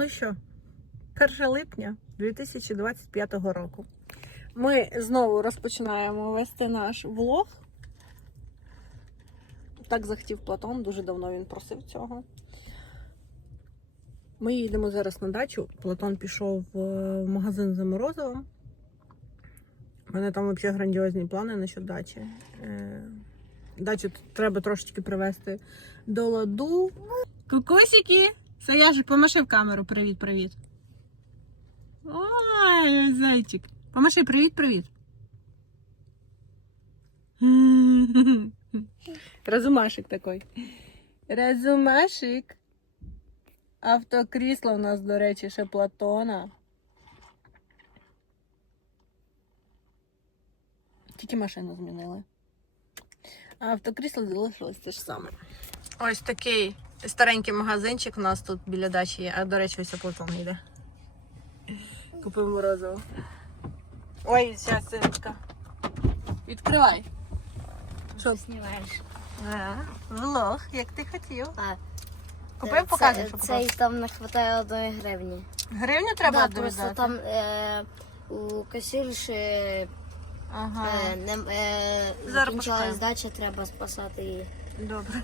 Ну що, 1 липня 2025 року. Ми знову розпочинаємо вести наш влог. Так захотів Платон, дуже давно він просив цього. Ми їдемо зараз на дачу. Платон пішов в магазин за морозивом. У мене там взагалі грандіозні плани насчет дачі. Е, Дачу треба трошечки привести до ладу. Кукусики! Саяжик, помаши в камеру. Привіт, привіт. Ой, зайчик. Помаши, привіт, привіт. Разумашик такой. Разумашик. Автокрісло у нас, до речі, ще Платона. Тільки машину змінили. А автокрісло залишилось те ж саме. Ось такий старенький магазинчик у нас тут біля дачі є. А до речі, ось Платон йде. Купив морозиво. Ой, зараз, синочка. Відкривай. Що? знімаєш? Влог, як ти хотів. А, Купив, показуй, що Цей там не вистачає одної гривні. Гривню треба да, просто там е, у касільші е, Ага, не, е, закінчилась здача, треба спасати її. добре.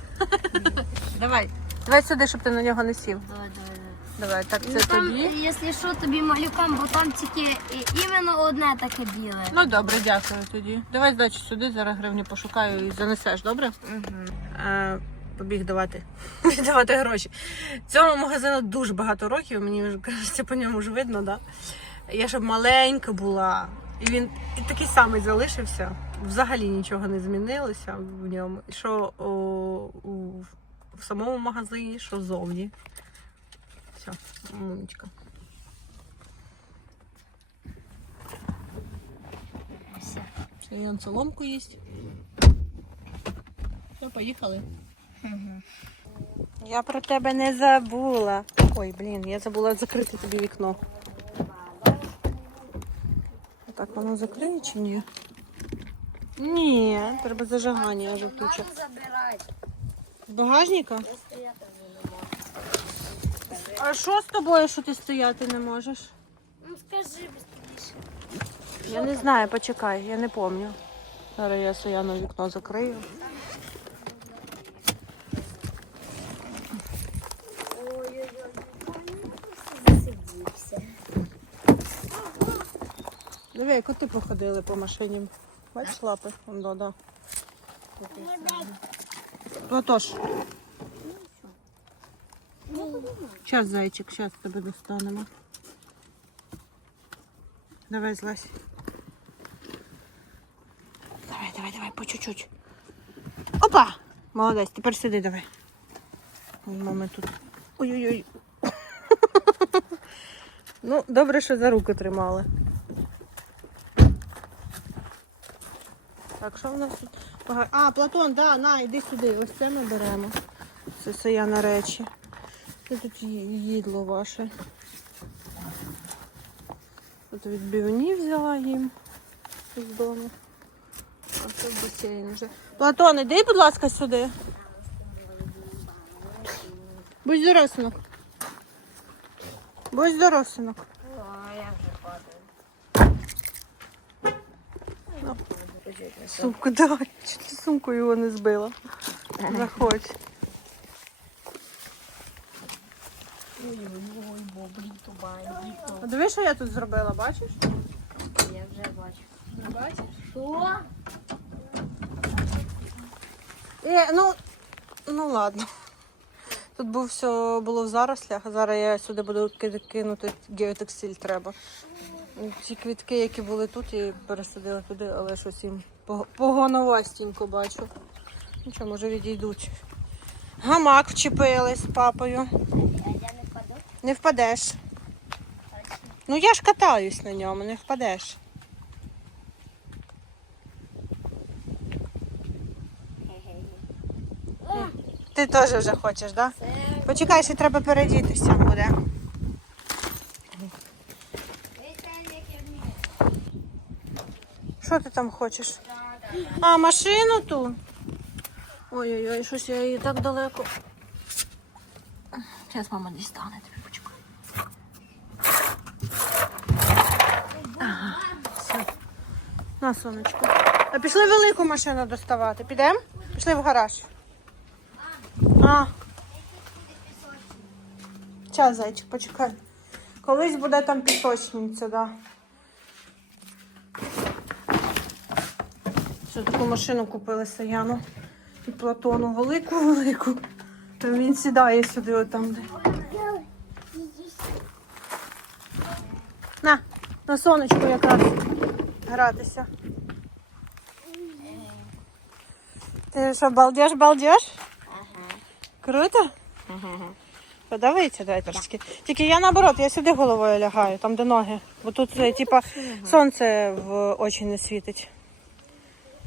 Давай. Давай сюди, щоб ти на нього не сів. Давай, давай, давай. Давай, так, це Ну, там, тобі. якщо що, тобі малюкам, бо там тільки іменно одне таке біле. Ну добре, дякую тоді. Давай здачу сюди, зараз гривню пошукаю і занесеш, добре? Угу. Побіг давати. давати гроші. Цьому магазину дуже багато років, мені вже кажеться, по ньому ж видно, да? Я щоб маленька була. І він і такий самий залишився. Взагалі нічого не змінилося в ньому. Що о, у, в самому магазині, що зовні. Все, мумічка. Все. Він соломку їсть. Все, поїхали. Угу. Я про тебе не забула. Ой, блін, я забула закрити тобі вікно. Так воно закриє чи ні? Ні, треба зажигання. З багажника? Стояти вже не можу. А що з тобою, що ти стояти не можеш? Ну скажи быстріше. Я не знаю, почекай, я не пам'ятаю. Зараз я Сояну вікно закрию. Диви, як коти походили по машині. Бачиш лапи? Вон, да, да. Отож. Зараз, зайчик, зараз тебе достанемо. Давай, злазь. Давай, давай, давай, по чуть-чуть. Опа! Молодець, тепер сиди давай. Мами тут. Ой-ой-ой. Ну, добре, що за руку тримали. Так, що в нас тут? А, Платон, да, на, іди сюди. Ось це ми беремо. Це Саяна речі. Це тут їдло ваше. Тут відбивні взяла їм з дому. А це в басейн вже. Платон, іди, будь ласка, сюди. Будь здоров, синок. Будь здоров, синок. Я. Ну. Сумку давай. Сумку його не збила? Заходь. Ой-ой-ой, бобріто, бандіто. А диви, що я тут зробила, бачиш? Я вже бачу. Бачиш? Що? Е, ну, ну ладно. Тут був все було в зарослях, а зараз я сюди буду кинути геотекстиль треба. Ті квітки, які були тут, і пересадила туди, але щось їм погоновастенько бачу. Нічого, може відійдуть. Гамак вчепили з папою. Я не паду? Не впадеш. Ну я ж катаюсь на ньому, не впадеш. Ти теж вже хочеш, так? Да? Почекай, ще треба передітися буде. Що ти там хочеш? А, машину ту. Ой-ой-ой, щось я її так далеко. Зараз мама дістане тобі почекай. Ага, все. На сонечко. А пішли велику машину доставати. Підемо? Пішли в гараж. А. Час, зайчик, почекай. Колись буде там пісочниця, так. Да. Що таку машину купили Саяну і Платону велику велику. То він сідає сюди, отам де. На, на сонечку якраз гратися. Ти що, балдеж, балдеж? Круто? Подобається, давай трошки. Тільки я наоборот, я сюди головою лягаю, там де ноги. Бо тут, е, типа, сонце в очі не світить.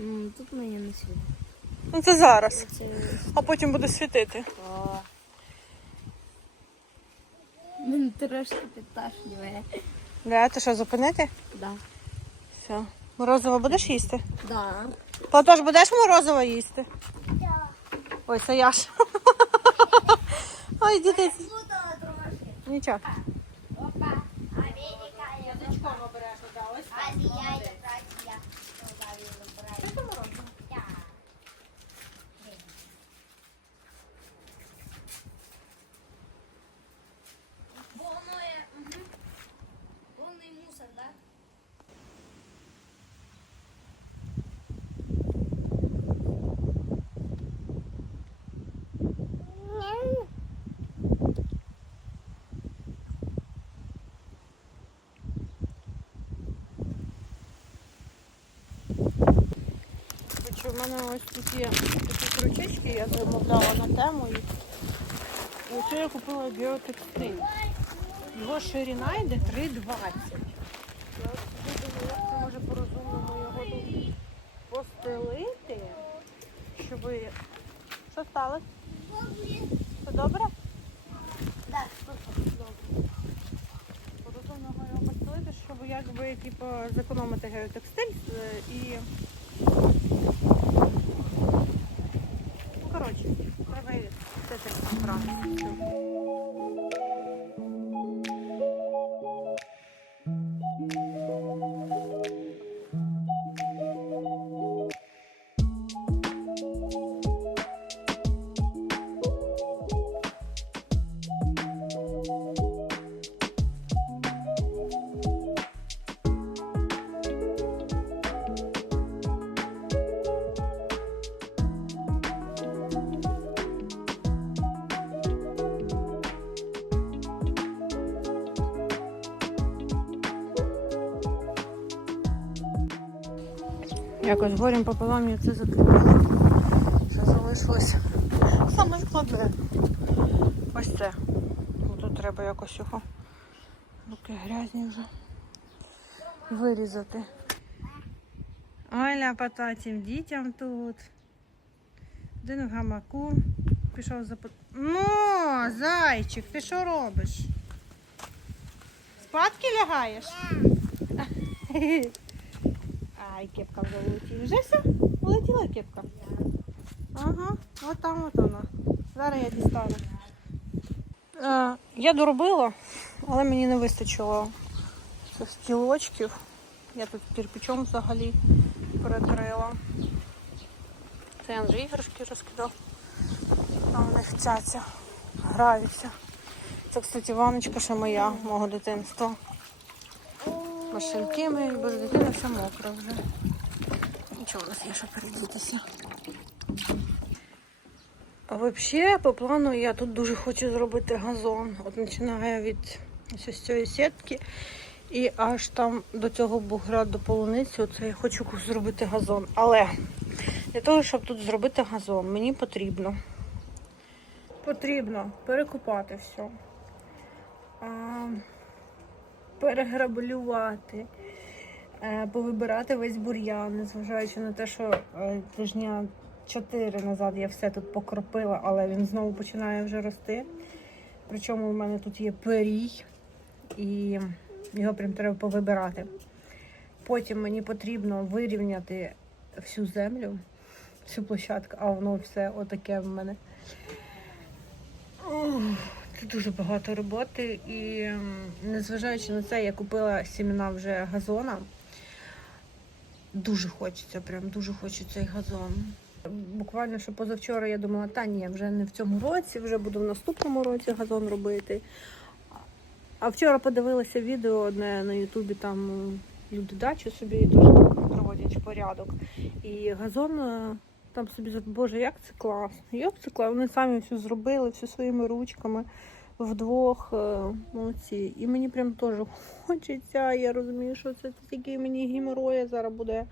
Ну, тут мені не світить. Ну це зараз. А потім буде світити. Мене трошки підташнює. Да, ти що, зупинити? Да. Все. Морозиво будеш їсти? Да. Платош, будеш морозиво їсти? Ой, це я ж. Ой, діти. Нічого. Опа, Америка, Язичком обережно, да, ось так. Азія, Євразія. Повне, угу. Повний мусор, да? Хочу, в мене ось тут є такі крючечки, я замовляла на тему. І, оце я купила біотекстиль. Його ширина йде 3,20. Я собі думаю, як це може по-розумному його тут постелити, щоб... Що сталося? Все добре? Да. Добре. По-розумному його постелити, щоб якби типу, зекономити геотекстиль е, і Ну, коротше, треба все так брати. Якось горем пополам я це закрила. Ще залишилось саме складне. Ось це. Тут треба якось його руки грязні вже вирізати. Ой, ляпота цим дітям тут. Один в гамаку. Пішов за Ну, зайчик, ти що робиш? Спадки лягаєш? Ай, кепка вже влетіла. Вже все? Влетіла кепка? Ага, от там от вона. Зараз я дістану. Е, я доробила, але мені не вистачило стілочків. Я тут кирпичом взагалі перекрила. Це я вже іграшки розкидав. Там в них цяця. Граються. Це, кстати, ваночка ще моя, мого дитинства. Машинки мої, бо дитина вся мокра вже. Нічого, у нас є що передітися. Взагалі, по плану, я тут дуже хочу зробити газон. От починаю від ось цієї сітки і аж там до цього бугра до полуниці. Оце я хочу зробити газон. Але для того, щоб тут зробити газон, мені потрібно. Потрібно перекопати все. А, переграблювати, е, повибирати весь бур'ян, незважаючи на те, що е, тижня чотири назад я все тут покропила, але він знову починає вже рости. Причому в мене тут є перій, і його прям треба повибирати. Потім мені потрібно вирівняти всю землю, всю площадку, а воно все отаке в мене. Це дуже багато роботи і незважаючи на це, я купила сімена вже газона. дуже хочеться, прям дуже хочу цей газон. Буквально що позавчора я думала, та ні, вже не в цьому році, вже буду в наступному році газон робити. А вчора подивилася відео одне на Ютубі, там люди дачу собі так проводять порядок. І газон е, там собі боже, як це класно. Як це класно. Вони самі все зробили, все своїми ручками вдвох. е, Молодці. І мені прям теж хочеться. Я розумію, що це такий мені геморроя зараз буде.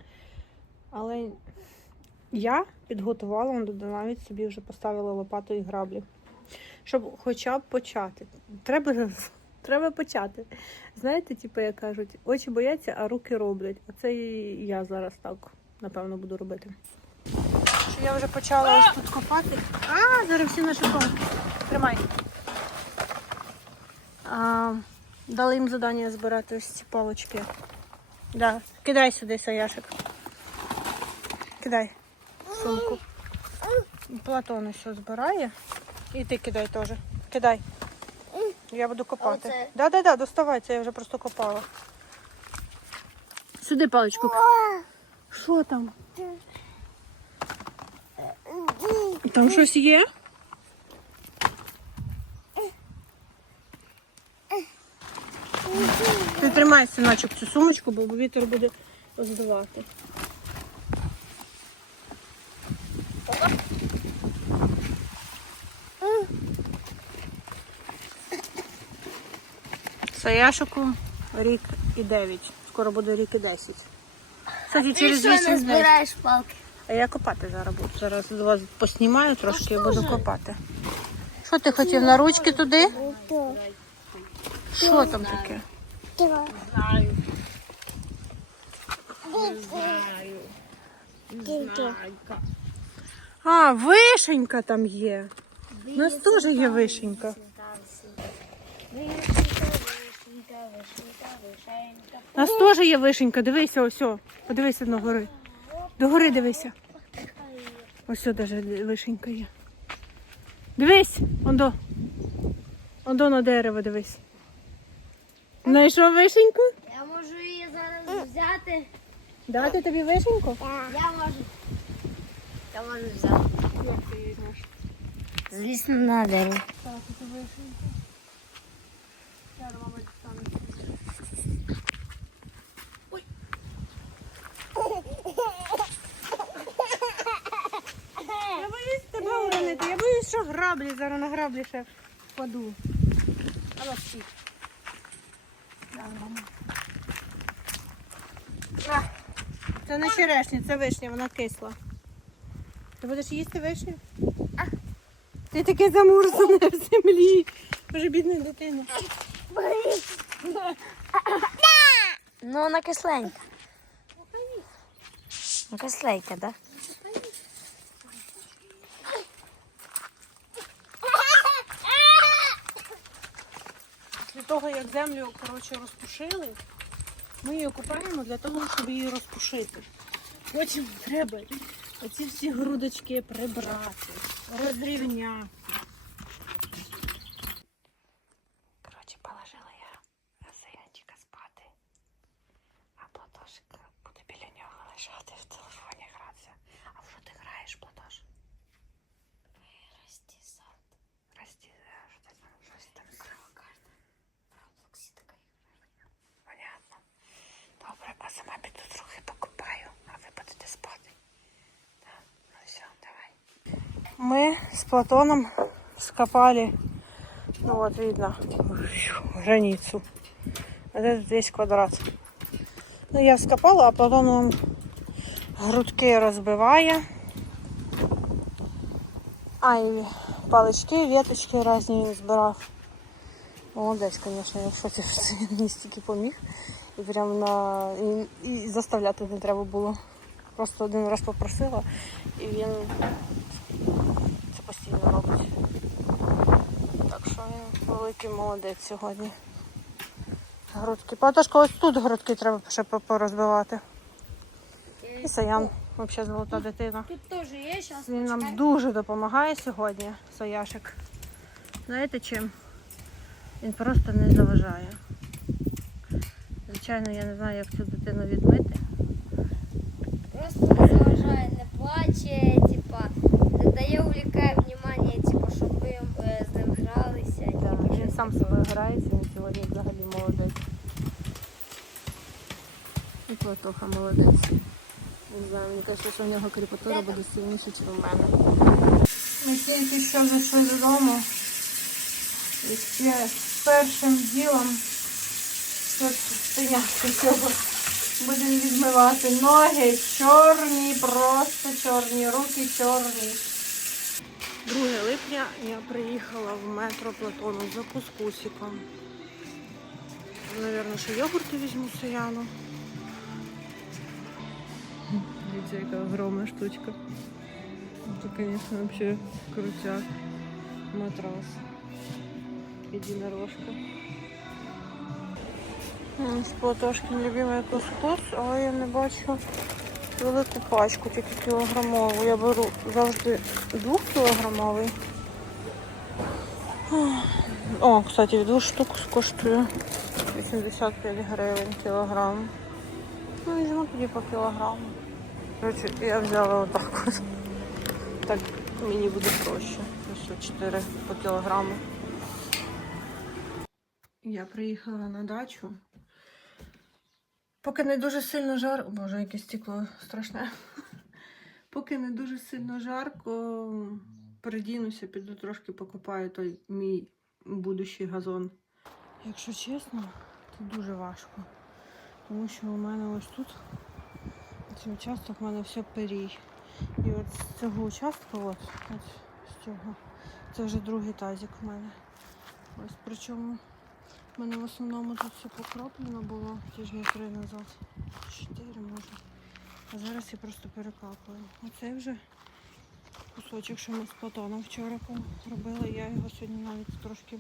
Але я підготувала навіть собі вже поставила лопату і граблі. Щоб хоча б почати. Треба, треба почати. Знаєте, типу, як кажуть, очі бояться, а руки роблять. Оце і я зараз так, напевно, буду робити. Що я вже почала ось тут копати. А, зараз всі наші палки. Тримай. А, дали їм завдання збирати ось ці палочки. Да. Кидай сюди, Саяшик. Кидай сумку. Платон все збирає. І ти кидай теж. Кидай. Я буду копати. Оце? Да, да, да, доставай, це я вже просто копала. Сюди паличку. Що там? Там щось є? Ти тримай, синочок, цю сумочку, бо вітер буде здувати. Саяшику рік і дев'ять. Скоро буде рік і десять. Кстати, через Ти що не 8 днів. збираєш палки? А я копати зараз буду. Зараз вас поснімаю трошки і буду копати. Що ти хотів на ручки туди? Що там таке? А, вишенька там є. У нас теж є вишенька. У нас теж є вишенька. Дивися, ось. о. Подивися на гори. До гори дивися. Ось навіть вишенька є. Дивись, ондо. Ондо на дерево дивись. Знайшов вишеньку? Я можу її зараз взяти. Дати тобі вишеньку? Я можу. Я можу взяти. Як ти її візьмеш? Звісно, на дерево. Так, це вишенька. Зараз мама дістане. Я боюсь тебе уронити. Я боюсь, що граблі зараз на граблі ще впаду. А всі. Це не черешня, це вишня, вона кисла. Ти будеш їсти вишню? Ти таке замурзане в землі. Боже, бідна дитина. Ну, вона кисленька. Ну, кисленька, так? Да? Того, як землю коротше, розпушили, ми її купаємо для того, щоб її розпушити. Потім треба оці всі грудочки прибрати, розрівняти. Коротше, положила я Саянчика спати, а Платошик буде біля нього лежати в телефоні гратися. А в що ти граєш, Платош? Ростізат. Прости, що ти там щось там карта. В Роблоксі така Понятно. Добре, а сама піду трохи покупаю, а ви будете спати. Так, ну все, давай. Ми з Платоном скопали, ну вот видно, границу. Вот этот весь квадрат. Ну, я скопала, а Платон он грудки розбиває. А, і палички, веточки різні він збирав. Молодець, звісно, якщо це мені стільки поміг. І прям на і, і заставляти не треба було. Просто один раз попросила, і він це постійно робить. Так що він великий молодець сьогодні. Грудки. Паташка, ось тут грудки треба ще порозбивати. І Саян, взагалі золота дитина. Тут теж є, зараз Він нам дуже допомагає сьогодні, Саяшик. Знаєте чим? Він просто не заважає. Звичайно, я не знаю, як цю дитину відмити. просто не заважає, не плаче, дає увлікає внимання, типа, щоб ви е, з ним гралися. типа, Він щось сам таке. себе грається, він сьогодні взагалі молодець. І Платоха молодець. Не знаю, мені кажеться, що в нього кріпатура буде сильніша, ніж у мене. Ми тільки що зайшли додому. І ще першим ділом стояти цього. Будемо відмивати ноги чорні, просто чорні, руки чорні. 2 липня я приїхала в метро Платону за кускусиком. Наверно, що йогурти візьму Саяну. Дивіться, яка огромна штучка. Це, звісно, взагалі крутяк. Матрас. Единорожка. З Платошкин любимий кускус, але я не бачу велику пачку, тільки кілограмову. Я беру завжди двохкілограмовий. О, кстати, двох штук коштує 85 гривень кілограм. Ну, візьму тоді по кілограму. Коротше, я взяла отак от. Так мені буде проще. Ось 4 по кілограму. Я приїхала на дачу. Поки не дуже сильно жарко. Боже, яке стекло страшне. Поки не дуже сильно жарко, передінуся, піду трошки покопаю той мій будущий газон. Якщо чесно, це дуже важко. Тому що у мене ось тут цей участок в мене все перій. І от з цього участку, от, от з цього, це вже другий тазик в мене. Ось причому в мене в основному тут все покроплено було тижні три назад. Чотири може. А зараз я просто перекапую. Оцей вже кусочок, що ми з Платоном вчора робили. Я його сьогодні навіть трошки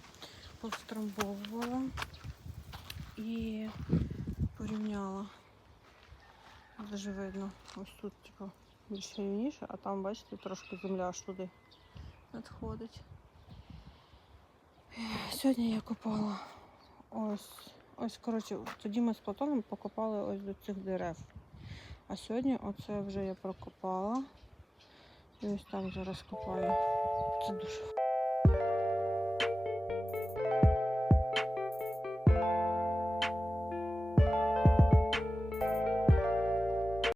повтрамбовувала і порівняла. Дуже видно. Ось тут, типу, більш рівніше, а там, бачите, трошки земля аж туди надходить. Сьогодні я копала ось, ось, коротше, тоді ми з Платоном покопали ось до цих дерев. А сьогодні оце вже я прокопала. І ось там зараз копаю. Це дуже